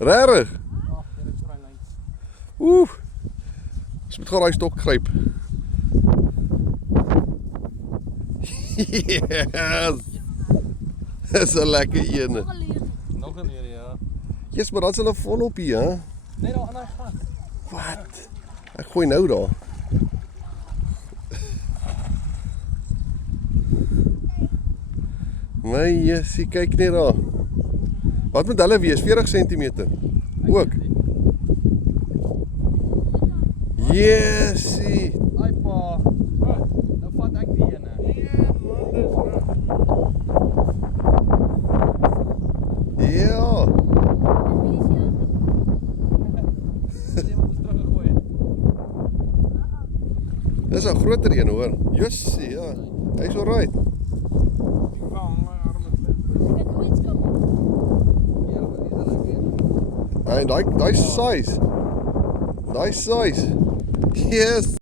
Regtig? Ja, dit is vrij lijn. Oeh. Ons moet gou daai stok gryp. Yes. Dis 'n lekker een. Nog een hier, ja. Yes, maar dan is hulle volop hier, hè? Nee, daar aan die gat. Wat? Ek gooi nou daar. My jessie, kyk net daar. Wat moet hulle wees? 40 cm. Ook. Jessie. Ai pa. Nou vat ek die ene. Ja. Sien wat ons teruggegooi het. Dis 'n groter een hoor. Jessie, ja. Hy's alright. En daai size. Daai size. Yes.